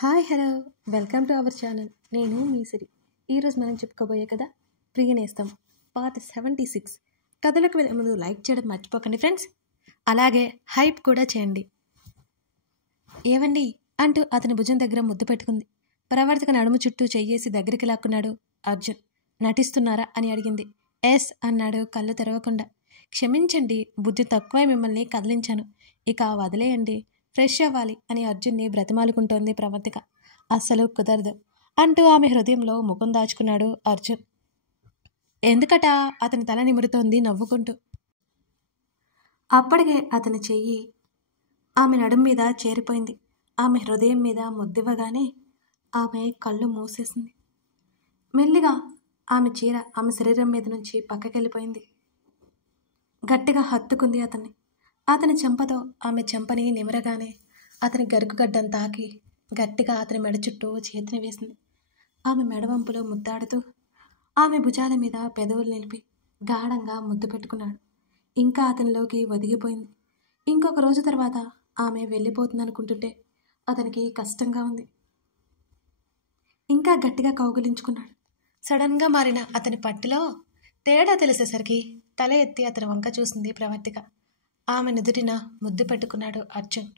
Hi hello welcome to our channel. నేను మీ సిరి. ఈరోజు మనం చెప్పుకోబోయే కథ ప్రియనేస్తం పార్ట్ 76. కథలకు వెళ్ళే ముందు లైక్ చేయడం మర్చిపోకండి ఫ్రెండ్స్. అలాగే హైప్ కూడా చేయండి. ఏవండి అంటూ అతని భుజం దగ్గర ముద్దు పెట్టుకుంది. ప్రవర్తక నడుము చుట్టూ చెయ్యేసి దగ్గరికి లాక్కున్నాడు అర్జున్. నటిస్తున్నారా అని అడిగింది. ఎస్ అన్నాడు కళ్ళు తెరవకుండా. క్షమించండి, బుద్ధి తక్కువై మిమ్మల్ని కదిలించాను, ఇక వదిలేయండి, ఫ్రెష్ అవ్వాలి అని అర్జున్ని బ్రతిమాలుకుంటోంది ప్రవర్తిక. అస్సలు కుదరదు అంటూ ఆమె హృదయంలో ముఖం దాచుకున్నాడు అర్జున్. ఎందుకట అతని తల నిమురుతోంది నవ్వుకుంటూ. అప్పటికే అతని చెయ్యి ఆమె నడుం మీద చేరిపోయింది. ఆమె హృదయం మీద ముద్దివ్వగానే ఆమె కళ్ళు మూసేసింది. మెల్లిగా ఆమె చీర ఆమె శరీరం మీద నుంచి పక్కకెళ్ళిపోయింది. గట్టిగా హత్తుకుంది అతన్ని. అతని చెంపతో ఆమె చెంపని నిమరగానే అతని గరుకుగడ్డం తాకి గట్టిగా అతని మెడ చుట్టూ చేతిని వేసింది. ఆమె మెడవంపులో ముద్దాడుతూ ఆమె భుజాల మీద పెదవులు నిలిపి గాఢంగా ముద్దు పెట్టుకున్నాడు. ఇంకా అతనిలోకి ఒదిగిపోయింది. ఇంకొక రోజు తర్వాత ఆమె వెళ్ళిపోతుందనుకుంటుంటే అతనికి కష్టంగా ఉంది. ఇంకా గట్టిగా కౌగిలించుకున్నాడు. సడన్గా మారిన అతని పట్టులో తేడా తెలిసేసరికి తల ఎత్తి అతని వంక చూసింది ప్రవర్తిక. ఆమె నుదుటిన ముద్దు పెట్టుకున్నాడు అర్జున్.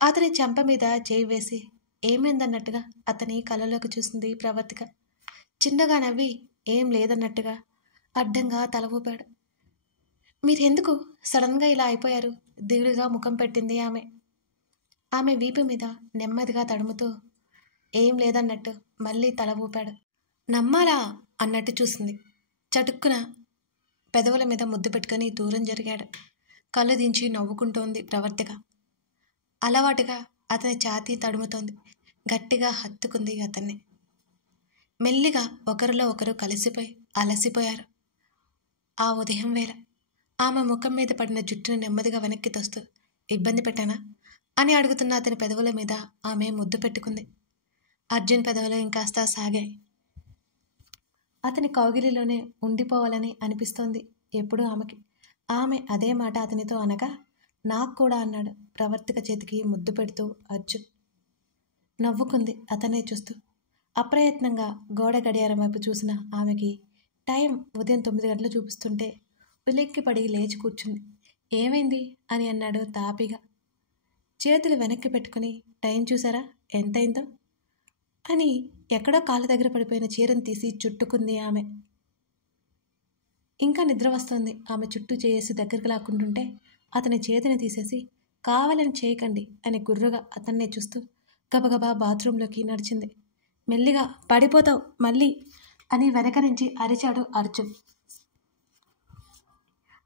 అతని చెంప మీద చేయి వేసి ఏమైందన్నట్టుగా అతని కళ్ళలోకి చూసింది ప్రవర్తిక. చిన్నగా నవ్వి ఏం లేదన్నట్టుగా అడ్డంగా తల ఊపాడు. మీరెందుకు సడన్గా ఇలా అయిపోయారు? దిగులుగా ముఖం పెట్టింది ఆమె. ఆమె వీపు మీద నెమ్మదిగా తడుముతూ ఏం లేదన్నట్టు మళ్ళీ తల ఊపాడు. నమ్మాలా అన్నట్టు చూసింది. చటుక్కున పెదవుల మీద ముద్దు పెట్టుకుని దూరం జరిగాడు. కళ్ళు దించి నవ్వుకుంటోంది ప్రవర్తిక. అలవాటుగా అతని ఛాతీ తడుముతోంది. గట్టిగా హత్తుకుంది అతన్ని. మెల్లిగా ఒకరిలో ఒకరు కలిసిపోయి అలసిపోయారు. ఆ ఉదయం వేళ ఆమె ముఖం మీద పడిన జుట్టును నెమ్మదిగా వెనక్కి తోస్తూ ఇబ్బంది పెట్టానా అని అడుగుతున్న అతని పెదవుల మీద ఆమె ముద్దు పెట్టుకుంది. అర్జున్ పెదవులు ఇంకాస్త సాగాయి. అతని కౌగిలిలోనే ఉండిపోవాలని అనిపిస్తోంది ఎప్పుడూ ఆమెకి. ఆమె అదే మాట అతనితో అనగా నాకు కూడా అన్నాడు ప్రవర్తిక చేతికి ముద్దు పెడుతూ అర్జున్. నవ్వుకుంది అతనే చూస్తూ. అప్రయత్నంగా గోడ గడియారం వైపు చూసిన ఆమెకి టైం ఉదయం 9 గంటలు చూపిస్తుంటే ఉలిక్కిపడి లేచి కూర్చుంది. ఏమైంది అని అన్నాడు తాపిగా. చేతులు వెనక్కి పెట్టుకుని టైం చూసారా ఎంతైందో అని ఎక్కడో కాళ్ళ దగ్గర పడిపోయిన చీరను తీసి చుట్టుకుంది ఆమె. ఇంకా నిద్ర వస్తోంది. ఆమె చుట్టూ చేసి దగ్గరికి లాక్కుంటుంటే అతని చేతిని తీసేసి కావాలని చేయకండి అని గుర్రుగా అతన్నే చూస్తూ గబగబా బాత్రూంలోకి నడిచింది. మెల్లిగా పడిపోతావు మళ్ళీ అని వెనక నుంచి అరిచాడు అర్జున్.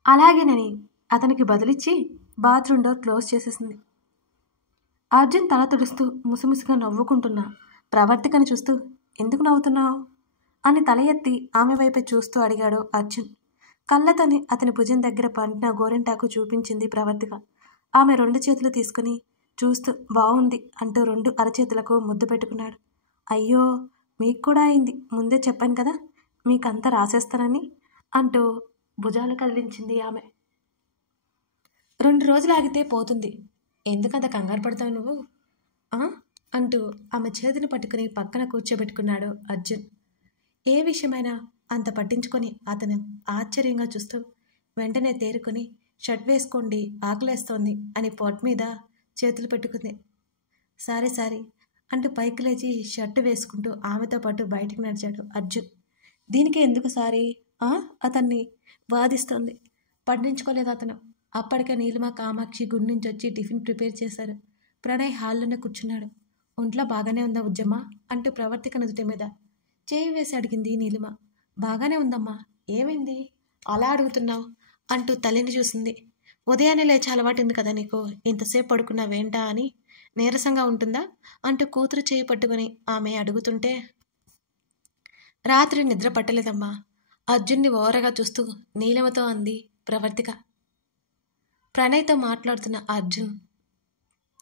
అలాగేనని అతనికి బదులిచ్చి బాత్రూమ్ డోర్ క్లోజ్ చేసేసింది. అర్జున్ తల తుడుస్తూ ముసిముసిగా నవ్వుకుంటున్న ప్రవర్తికను చూస్తూ ఎందుకు నవ్వుతున్నావు అని తల ఎత్తి ఆమె వైపే చూస్తూ అడిగాడు అర్జున్. కళ్ళతోని అతని భుజం దగ్గర పండిన గోరింటాకు చూపించింది ప్రవర్తిక. ఆమె 2 చేతులు తీసుకుని చూస్తూ బాగుంది అంటూ 2 అరచేతులకు ముద్దు పెట్టుకున్నాడు. అయ్యో మీకు కూడా అయింది, ముందే చెప్పాను కదా మీకంతా రాసేస్తానని అంటూ భుజాలు కదిలించింది ఆమె. 2 రోజులు ఆగితే పోతుంది, ఎందుకంత కంగారు పడతావు నువ్వు అంటూ ఆమె చేతిని పట్టుకుని పక్కన కూర్చోబెట్టుకున్నాడు అర్జున్. ఏ విషయమైనా అంత పట్టించుకొని అతను ఆశ్చర్యంగా చూస్తూ వెంటనే తేరుకొని షర్ట్ వేసుకోండి ఆకలేస్తోంది అని పొట్ మీద చేతులు పెట్టుకుంది. సారీ అంటూ పైకి లేచి షర్టు వేసుకుంటూ ఆమెతో పాటు బయటికి నడిచాడు అర్జున్. దీనికి ఎందుకు సారీ అతన్ని వాదిస్తోంది. పట్టించుకోలేదు అతను. అప్పటికే నీలిమ కామాక్షి గుడి నుంచి వచ్చి టిఫిన్ ప్రిపేర్ చేశారు. ప్రణయ్ హాల్లోనే కూర్చున్నాడు. ఒంట్లో బాగానే ఉందా ఉజ్జమ్మ అంటూ ప్రవర్తిక నుదుటి మీద చేయి వేసి అడిగింది నీలిమ. బాగానే ఉందమ్మా, ఏమైంది అలా అడుగుతున్నావు అంటూ తల్లిని చూసింది. ఉదయాన్నే లేచి అలవాటు ఉంది కదా నీకు, ఇంతసేపు పడుకున్నావేంటా అని నీరసంగా ఉంటుందా అంటూ కూతురు చేయి పట్టుకుని ఆమె అడుగుతుంటే రాత్రి నిద్ర పట్టలేదమ్మా అర్జున్ని ఓరగా చూస్తూ నీలిమతో అంది ప్రవర్తిక. ప్రణయ్తో మాట్లాడుతున్న అర్జున్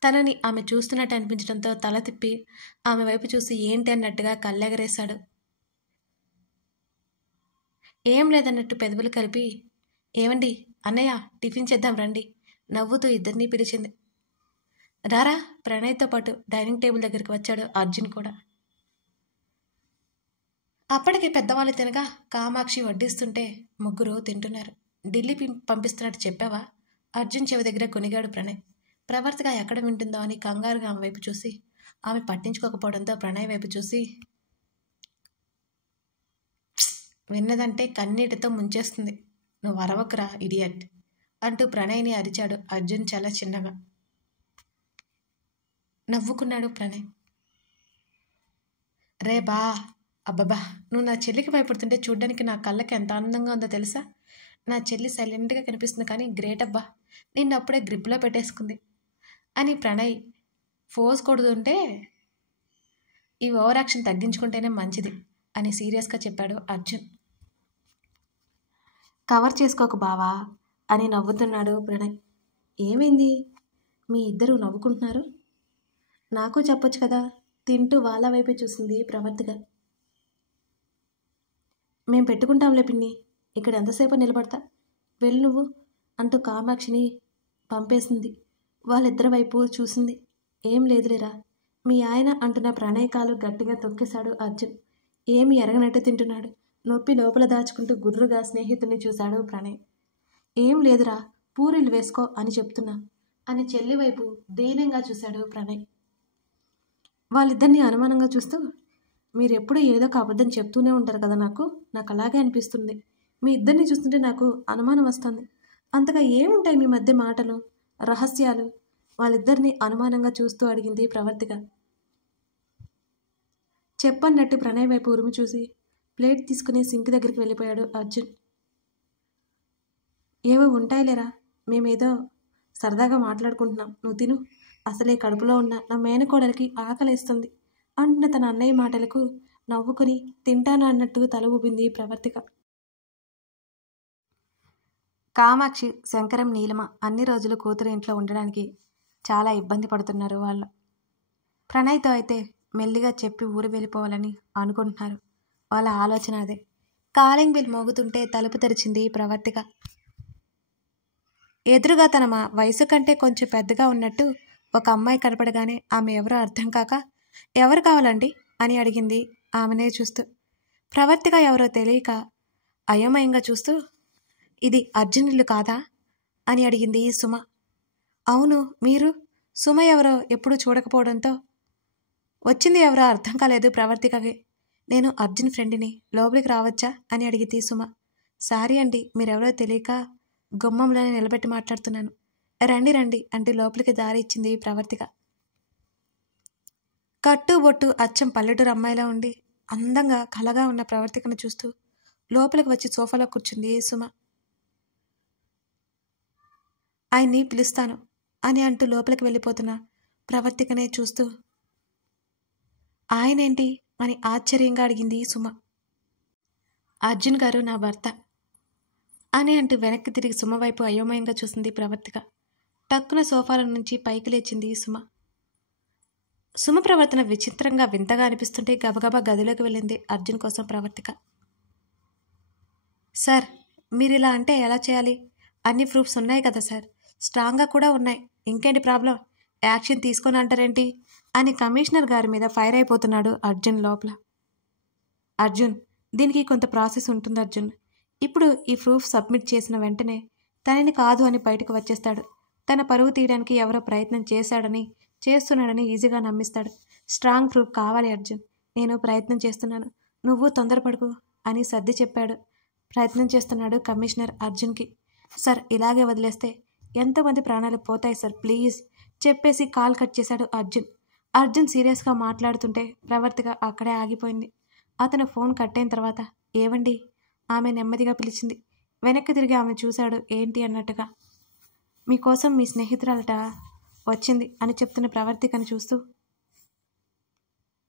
తనని ఆమె చూస్తున్నట్టు అనిపించడంతో తల తిప్పి ఆమె వైపు చూసి ఏంటి అన్నట్టుగా కళ్ళెగరేశాడు. ఏం లేదన్నట్టు పెదవులు కలిపి ఏమండి అన్నయ్య టిఫిన్ చేద్దాం రండి నవ్వుతూ ఇద్దరినీ పిలిచింది. రారా. ప్రణయ్తో పాటు డైనింగ్ టేబుల్ దగ్గరికి వచ్చాడు అర్జున్ కూడా. అప్పటికి పెద్దవాళ్ళు తినగా కామాక్షి వడ్డిస్తుంటే ముగ్గురు తింటున్నారు. ఢిల్లీ పంపిస్తున్నట్టు చెప్పావా? అర్జున్ చెవి దగ్గర కొనిగాడు ప్రణయ్. ప్రవర్తిగా ఎక్కడ వింటుందో అని కంగారుగా ఆమె వైపు చూసి, ఆమె పట్టించుకోకపోవడంతో ప్రణయ్ వైపు చూసి, విన్నదంటే కన్నీటితో ముంచేస్తుంది, నువ్వు అరవకురా ఇడియట్ అంటూ ప్రణయ్ని అరిచాడు అర్జున్ చాలా చిన్నగా. నవ్వుకున్నాడు ప్రణయ్. రే బా, అబ్బబ్బా, నువ్వు నా చెల్లికి భయపడుతుంటే చూడ్డానికి నా కళ్ళకి ఎంత ఆనందంగా ఉందో తెలుసా? నా చెల్లి సైలెంట్గా కనిపిస్తుంది కానీ గ్రేట్ అబ్బా, నిన్ను అప్పుడే గ్రిప్లో పెట్టేసుకుంది అని ప్రణయ్ ఫోర్స్ కొడుతుంటే, ఈ ఓవర్ యాక్షన్ తగ్గించుకుంటేనే మంచిది అని సీరియస్గా చెప్పాడు అర్జున్. కవర్ చేసుకోకు బావా అని నవ్వుతున్నాడు ప్రణయ్. ఏమైంది మీ ఇద్దరు నవ్వుకుంటున్నారు? నాకు చెప్పొచ్చు కదా. తింటూ వాళ్ళ వైపే చూసింది ప్రవర్తిగా. మేం పెట్టుకుంటాంలే పిన్ని, ఇక్కడ ఎంతసేపు నిలబడతా, వెళ్ళి నువ్వు అంటూ కామాక్షిని పంపేసింది. వాళ్ళిద్దరి వైపు చూసింది. ఏం లేదులేరా మీ ఆయన అంటున్న ప్రణయ్ కాలు గట్టిగా తొక్కేశాడు అర్జున్. ఏమి ఎరగనట్టు తింటున్నాడు. నొప్పి లోపల దాచుకుంటూ గుర్రుగా స్నేహితుడిని చూశాడు ప్రణయ్. ఏం లేదురా, పూరీలు వేసుకో అని చెప్తున్నా అని చెల్లి వైపు దీనంగా చూశాడు ప్రణయ్. వాళ్ళిద్దరిని అనుమానంగా చూస్తూ, మీరెప్పుడు ఏదో ఒక అబద్ధం చెప్తూనే ఉంటారు కదా, నాకు అలాగే అనిపిస్తుంది. మీ ఇద్దరిని చూస్తుంటే నాకు అనుమానం వస్తుంది. అంతగా ఏముంటాయి మీ మధ్య మాటలు, రహస్యాలు? వాళ్ళిద్దరిని అనుమానంగా చూస్తూ అడిగింది ప్రవర్తిగా. చెప్పన్నట్టు ప్రణయ్ వైపు ఉరుము చూసి ప్లేట్ తీసుకుని సింక్ దగ్గరికి వెళ్ళిపోయాడు అర్జున్. ఏవో ఉంటాయిలేరా, మేమేదో సరదాగా మాట్లాడుకుంటున్నాం, నువ్వు తిను. అసలే కడుపులో ఉన్న నా మేనకోడలికి ఆకలేస్తుంది అంటున్న తన అన్నయ్య మాటలకు నవ్వుకుని తింటానా అన్నట్టు తల ఊపింది ప్రవర్తిక. కామాక్షి, శంకరం, నీలిమ అన్ని రోజులు కూతురు ఇంట్లో ఉండడానికి చాలా ఇబ్బంది పడుతున్నారు వాళ్ళు. ప్రణయ్తో అయితే మెల్లిగా చెప్పి ఊరు వెళ్ళిపోవాలని అనుకుంటున్నారు. వాళ్ళ ఆలోచన అదే. కాలింగ్ బిల్ మోగుతుంటే తలుపు తెరిచింది ప్రవర్తిక. ఎదురుగా తన వయసు కంటే కొంచెం పెద్దగా ఉన్నట్టు ఒక అమ్మాయి కనపడగానే ఆమె ఎవరో అర్థం కాక, ఎవరు కావాలండి అని అడిగింది ఆమెనే చూస్తూ. ప్రవర్తిక ఎవరో తెలియక అయోమయంగా చూస్తూ, ఇది అర్జున్ ఇల్లు కాదా అని అడిగింది సుమ. అవును, మీరు? సుమ ఎవరో ఎప్పుడూ చూడకపోవడంతో వచ్చింది ఎవరో అర్థం కాలేదు ప్రవర్తికకి. నేను అర్జున్ ఫ్రెండ్ని, లోపలికి రావచ్చా అని అడిగింది సుమ. సారీ అండి, మీరెవరో తెలియక గుమ్మంలోనే నిలబెట్టి మాట్లాడుతున్నాను, రండి రండి అంటూ లోపలికి దారి ఇచ్చింది ప్రవర్తిక. కట్టు బొట్టు అచ్చం పల్లెటూరు అమ్మాయిలా ఉండి అందంగా కలగా ఉన్న ప్రవర్తికను చూస్తూ లోపలికి వచ్చి సోఫాలో కూర్చుంది సుమ. ఆయన్ని పిలుస్తాను అని అంటూ లోపలికి వెళ్ళిపోతున్న ప్రవర్తికనే చూస్తూ, ఆయనేంటి అని ఆశ్చర్యంగా అడిగింది సుమ. అర్జున్ గారు నా భర్త అని అంటూ వెనక్కి తిరిగి సుమ వైపు అయోమయంగా చూసింది ప్రవర్తిక. టక్కున సోఫాల నుంచి పైకి లేచింది సుమ. సుమ ప్రవర్తన విచిత్రంగా వింతగా అనిపిస్తుంటే గబగబా గదిలోకి వెళ్ళింది అర్జున్ కోసం ప్రవర్తిక. సార్, మీరిలా అంటే ఎలా చేయాలి? అన్ని ప్రూఫ్స్ ఉన్నాయి కదా సార్, స్ట్రాంగ్గా కూడా ఉన్నాయి, ఇంకేంటి ప్రాబ్లం? యాక్షన్ తీసుకొని అంటారేంటి అని కమిషనర్ గారి మీద ఫైర్ అయిపోతున్నాడు అర్జున్ లోపల. అర్జున్, దీనికి కొంత ప్రాసెస్ ఉంటుంది అర్జున్. ఇప్పుడు ఈ ప్రూఫ్ సబ్మిట్ చేసిన వెంటనే తనని కాదు అని బయటకు వచ్చేస్తాడు. తన పరువు తీయడానికి ఎవరో ప్రయత్నం చేస్తున్నాడని ఈజీగా నమ్మిస్తాడు. స్ట్రాంగ్ ప్రూఫ్ కావాలి అర్జున్, నేను ప్రయత్నం చేస్తున్నాను, నువ్వు తొందరపడుకు అని సర్ది చెప్పాడు. ప్రయత్నం చేస్తున్నాడు కమిషనర్ అర్జున్కి. సార్, ఇలాగే వదిలేస్తే ఎంతోమంది ప్రాణాలు పోతాయి సార్, ప్లీజ్ చెప్పేసి కాల్ కట్ చేశాడు అర్జున్. అర్జున్ సీరియస్గా మాట్లాడుతుంటే ప్రవర్తిక అక్కడే ఆగిపోయింది. అతను ఫోన్ కట్ అయిన తర్వాత, ఏవండి ఆమె నెమ్మదిగా పిలిచింది. వెనక్కి తిరిగి ఆమె చూశాడు ఏంటి అన్నట్టుగా. మీకోసం మీ స్నేహితురాలట వచ్చింది అని చెప్తున్న ప్రవర్తికను చూస్తూ,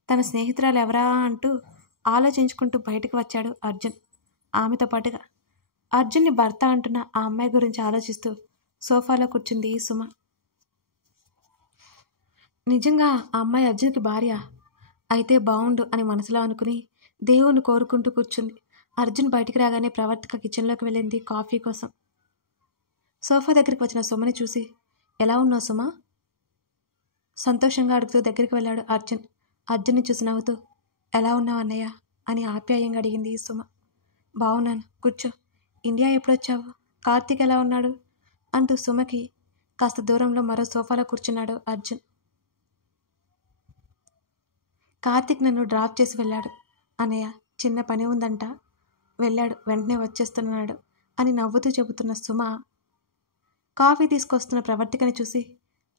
తన స్నేహితురాలు ఎవరా అంటూ ఆలోచించుకుంటూ బయటకు వచ్చాడు అర్జున్. ఆమెతో పాటుగా అర్జున్ని భర్త అంటున్న ఆ అమ్మాయి గురించి ఆలోచిస్తూ సోఫాలో కూర్చుంది సుమ. నిజంగా ఆ అమ్మాయి అర్జున్కి భార్య అయితే బావుండు అని మనసులో అనుకుని దేవుణ్ణి కోరుకుంటూ కూర్చుంది. అర్జున్ బయటికి రాగానే ప్రవర్తిక కిచెన్లోకి వెళ్ళింది కాఫీ కోసం. సోఫా దగ్గరికి వచ్చిన సుమని చూసి, ఎలా ఉన్నావు సుమ సంతోషంగా అడుగుతూ దగ్గరికి వెళ్ళాడు అర్జున్. అర్జున్ని చూసి నవ్వుతూ, ఎలా ఉన్నావు అన్నయ్య అని ఆప్యాయంగా అడిగింది సుమ. బాగున్నాను, కూర్చో. ఇండియా ఎప్పుడొచ్చావు? కార్తీక్ ఎలా ఉన్నాడు అంటూ సుమకి కాస్త దూరంలో మరో సోఫాలో కూర్చున్నాడు అర్జున్. కార్తీక్ నన్ను డ్రాప్ చేసి వెళ్ళాడు అన్నయ్య, చిన్న పని ఉందంట వెళ్ళాడు, వెంటనే వచ్చేస్తున్నాడు అని నవ్వుతూ చెబుతున్న సుమ కాఫీ తీసుకొస్తున్న ప్రవర్తికని చూసి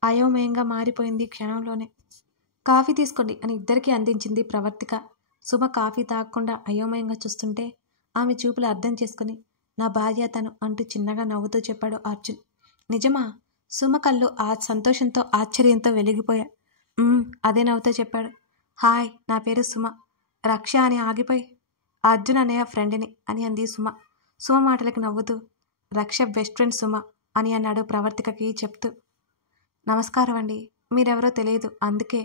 అయోమయంగా మారిపోయింది క్షణంలోనే. కాఫీ తీసుకోండి అని ఇద్దరికీ అందించింది ప్రవర్తిక. సుమ కాఫీ తాగకుండా అయోమయంగా చూస్తుంటే ఆమె చూపులు అర్థం చేసుకుని, నా భార్య తను అంటూ చిన్నగా నవ్వుతూ చెప్పాడు అర్జున్. నిజమా? సుమ కళ్ళు ఆ సంతోషంతో ఆశ్చర్యంతో వెలిగిపోయా. అదే నవ్వుతూ చెప్పాడు. హాయ్, నా పేరు సుమ. రక్ష అని ఆగిపోయి, అర్జున్ అన్నయ్య ఫ్రెండ్ని అని అంది సుమ. సుమ మాటలకు నవ్వుతూ, రక్ష బెస్ట్ ఫ్రెండ్ సుమ అని అన్నాడు ప్రవర్తికకి చెప్తూ. నమస్కారం అండి, మీరెవరో తెలియదు అందుకే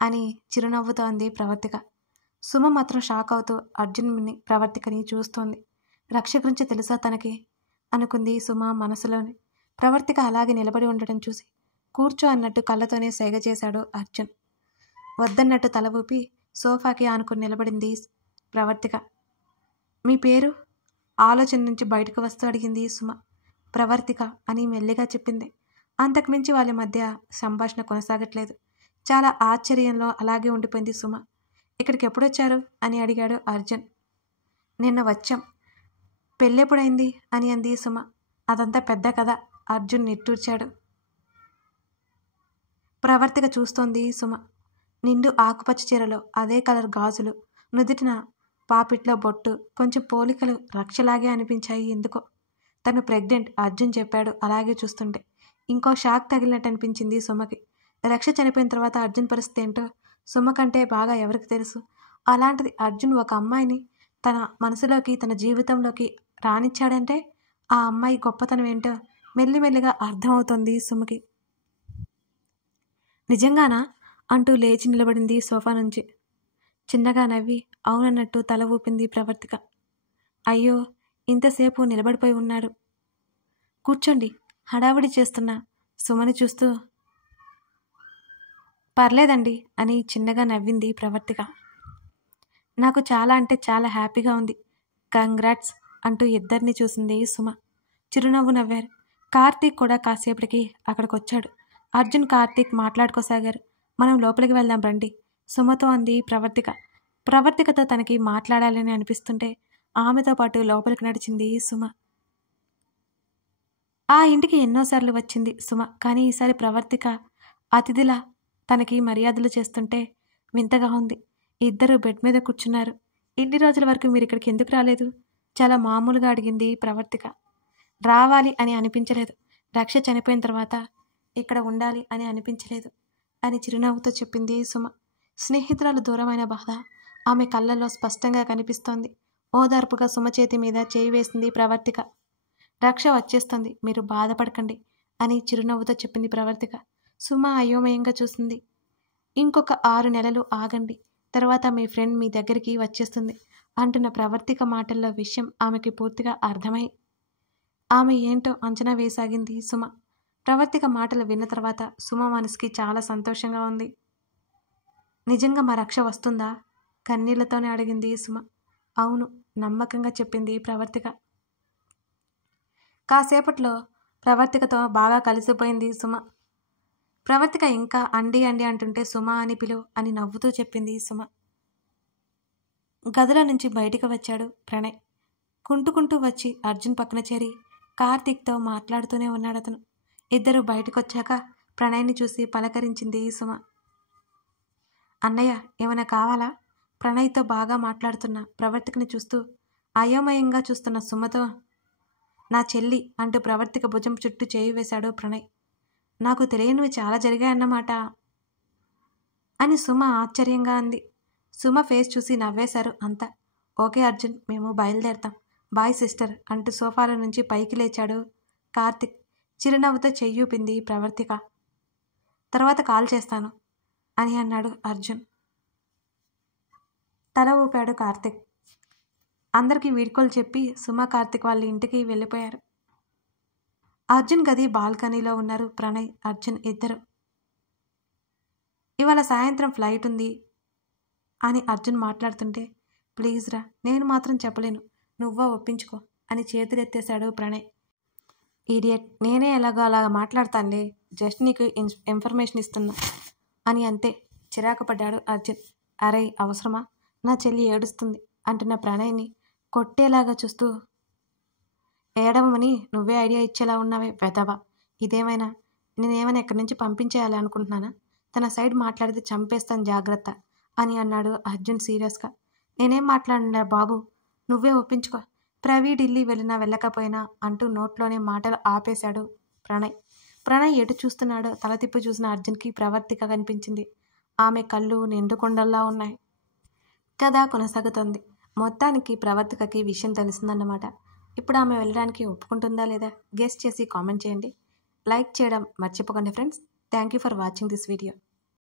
అని చిరునవ్వుతో అంది ప్రవర్తిక. సుమ మాత్రం షాక్ అవుతూ అర్జున్ని ప్రవర్తికని చూస్తోంది. రక్ష గురించి తెలుసా తనకి అనుకుంది సుమ మనసులోని. ప్రవర్తిక అలాగే నిలబడి ఉండటం చూసి కూర్చో అన్నట్టు కళ్ళతోనే సైగ చేశాడు అర్జున్. వద్దన్నట్టు తల ఊపి సోఫాకి ఆనుకుని నిలబడింది ప్రవర్తిక. మీ పేరు? ఆలోచన నుంచి బయటకు వస్తూ అడిగింది సుమ. ప్రవర్తిక అని మెల్లిగా చెప్పింది. అంతకుమించి వాళ్ళ మధ్య సంభాషణ కొనసాగట్లేదు. చాలా ఆశ్చర్యంలో అలాగే ఉండిపోయింది సుమ. ఇక్కడికి ఎప్పుడొచ్చారు అని అడిగాడు అర్జున్. నిన్న వచ్చాం. పెళ్ళెప్పుడైంది అని అంది సుమ. అదంతా పెద్ద కథ అర్జున్ నిట్టూర్చాడు. ప్రవర్తిక చూస్తోంది సుమ. నిండు ఆకుపచ్చ చీరలో అదే కలర్ గాజులు, నుదిటిన పాపిట్లో బొట్టు, కొంచెం పోలికలు రక్షలాగే అనిపించాయి ఎందుకో. తను ప్రెగ్నెంట్ అర్జున్ చెప్పాడు అలాగే చూస్తుంటే. ఇంకో షాక్ తగిలినట్టు అనిపించింది సుమకి. రక్ష చనిపోయిన తర్వాత అర్జున్ పరిస్థితి ఏంటో సుమ కంటే బాగా ఎవరికి తెలుసు. అలాంటిది అర్జున్ ఒక అమ్మాయిని తన మనసులోకి తన జీవితంలోకి రానిచ్చాడంటే ఆ అమ్మాయి గొప్పతనం ఏంటో మెల్లిమెల్లిగా అర్థమవుతోంది సుమకి. నిజంగానా అంటూ లేచి నిలబడింది సోఫా నుంచి. చిన్నగా నవ్వి అవునన్నట్టు తల ఊపింది ప్రవర్తిక. అయ్యో, ఇంతసేపు నిలబడిపోయి ఉన్నాడు. కూర్చోండి హడావుడి చేస్తున్నా సుమని చూస్తూ. పర్లేదండి అని చిన్నగా నవ్వింది ప్రవర్తిక. నాకు చాలా అంటే చాలా హ్యాపీగా ఉంది. కంగ్రాట్స్ అంటూ ఇద్దరిని చూసింది సుమ. చిరునవ్వు నవ్వారు. కార్తీక్ కూడా కాసేపటికి అక్కడికి వచ్చాడు. అర్జున్ కార్తీక్ మాట్లాడుకోసాగారు. మనం లోపలికి వెళ్దాం రండి సుమతో అంది ప్రవర్తిక. ప్రవర్తికతో తనకి మాట్లాడాలని అనిపిస్తుంటే ఆమెతో పాటు లోపలికి నడిచింది సుమ. ఆ ఇంటికి ఎన్నోసార్లు వచ్చింది సుమ, కానీ ఈసారి ప్రవర్తిక అతిథిలా తనకి మర్యాదలు చేస్తుంటే వింతగా ఉంది. ఇద్దరు బెడ్ మీద కూర్చున్నారు. ఇన్ని రోజుల వరకు మీరు ఇక్కడికి ఎందుకు రాలేదు? చాలా మామూలుగా అడిగింది ప్రవర్తిక. రావాలి అని అనిపించలేదు. రక్ష చనిపోయిన తర్వాత ఇక్కడ ఉండాలి అని అనిపించలేదు అని చిరునవ్వుతో చెప్పింది సుమ. స్నేహితురాలు దూరమైన బాధ ఆమె కళ్ళల్లో స్పష్టంగా కనిపిస్తోంది. ఓదార్పుగా సుమ చేతి మీద చేయి వేసింది ప్రవర్తిక. రక్ష వచ్చేస్తుంది, మీరు బాధపడకండి అని చిరునవ్వుతో చెప్పింది ప్రవర్తిక. సుమ అయోమయంగా చూసింది. ఇంకొక 6 నెలలు ఆగండి, తర్వాత మీ ఫ్రెండ్ మీ దగ్గరికి వచ్చేస్తుంది అంటున్న ప్రవర్తిక మాటల్లో విషయం ఆమెకి పూర్తిగా అర్థమై ఆమె ఏంటో అంచనా వేసాగింది సుమ. ప్రవర్తిక మాటలు విన్న తర్వాత సుమ మనసుకి చాలా సంతోషంగా ఉంది. నిజంగా మా రక్ష వస్తుందా? కన్నీళ్లతోనే అడిగింది సుమ. అవును, నమ్మకంగా చెప్పింది ప్రవర్తిక. కాసేపట్లో ప్రవర్తికతో బాగా కలిసిపోయింది సుమ. ప్రవర్తిక ఇంకా అండి అండి అంటుంటే సుమ అని పిలువు అని నవ్వుతూ చెప్పింది సుమ. గదిలో నుంచి బయటికి వచ్చాడు ప్రణయ్. కుంటుకుంటూ వచ్చి అర్జున్ పక్కన చేరి కార్తీక్తో మాట్లాడుతూనే ఉన్నాడు అతను. ఇద్దరు బయటకొచ్చాక ప్రణయ్ని చూసి పలకరించింది సుమ. అన్నయ్య, ఏమైనా కావాలా? ప్రణయ్తో బాగా మాట్లాడుతున్న ప్రవర్తికని చూస్తూ అయోమయంగా చూస్తున్న సుమతో, నా చెల్లి అంటూ ప్రవర్తిక భుజం చుట్టూ చేయి వేశాడు ప్రణయ్. నాకు తెలియనివి చాలా జరిగాయన్నమాట అని సుమ ఆశ్చర్యంగా అంది. సుమ ఫేస్ చూసి నవ్వేశారు అంతా. ఓకే అర్జున్, మేము బయలుదేరతాం. బాయ్ సిస్టర్ అంటూ సోఫాలో నుంచి పైకి లేచాడు కార్తిక్. చిరునవ్వుతో చెయ్యూపింది ప్రవర్తిక. తర్వాత కాల్ చేస్తాను అని అన్నాడు అర్జున్. తల ఊపాడు కార్తిక్. అందరికీ వీడ్కోలు చెప్పి సుమ కార్తిక్ వాళ్ళ ఇంటికి వెళ్ళిపోయారు. అర్జున్ గది బాల్కనీలో ఉన్నారు ప్రణయ్, అర్జున్ ఇద్దరు. ఇవాళ సాయంత్రం ఫ్లైట్ ఉంది అని అర్జున్ మాట్లాడుతుంటే, ప్లీజ్ రా, నేను మాత్రం చెప్పలేను, నువ్వా ఒప్పించుకో అని చేతులెత్తేశాడు ప్రణయ్. ఈడియట్, నేనే ఎలాగో అలాగా మాట్లాడతానులే, జస్ట్ నీకు ఇన్ఫర్మేషన్ ఇస్తున్నా అని అంతే చిరాకు పడ్డాడు అర్జున్. అరే అవసరమా, నా చెల్లి ఏడుస్తుంది అంటున్న ప్రణయ్ని కొట్టేలాగా చూస్తూ, ఏడవమని నువ్వే ఐడియా ఇచ్చేలా ఉన్నావే వెధవ, ఇదేమైనా నేనేమైనా ఎక్కడి నుంచి పంపించేయాలి అనుకుంటున్నానా, తన సైడ్ మాట్లాడితే చంపేస్తాను జాగ్రత్త అని అన్నాడు అర్జున్ సీరియస్గా. నేనేం మాట్లాడినా బాబు, నువ్వే ఒప్పించుకో, ప్రవీ ఢిల్లీ వెళ్ళినా వెళ్ళకపోయినా అంటూ నోట్లోనే మాటలు ఆపేశాడు ప్రణయ్. ప్రణయ్ ఎటు చూస్తున్నాడో తల తిప్పి చూసిన అర్జున్కి ప్రవర్తిక కనిపించింది. ఆమె కళ్ళు నిండుకొండల్లా ఉన్నాయి. కథ కొనసాగుతోంది. మొత్తానికి ప్రవర్తికకి విషయం తెలిసిందన్నమాట. ఇప్పుడు ఆమె వెళ్ళడానికి ఒప్పుకుంటుందా లేదా గెస్ చేసి కామెంట్ చేయండి. లైక్ చేయడం మర్చిపోకండి friends. Thank you for watching this video.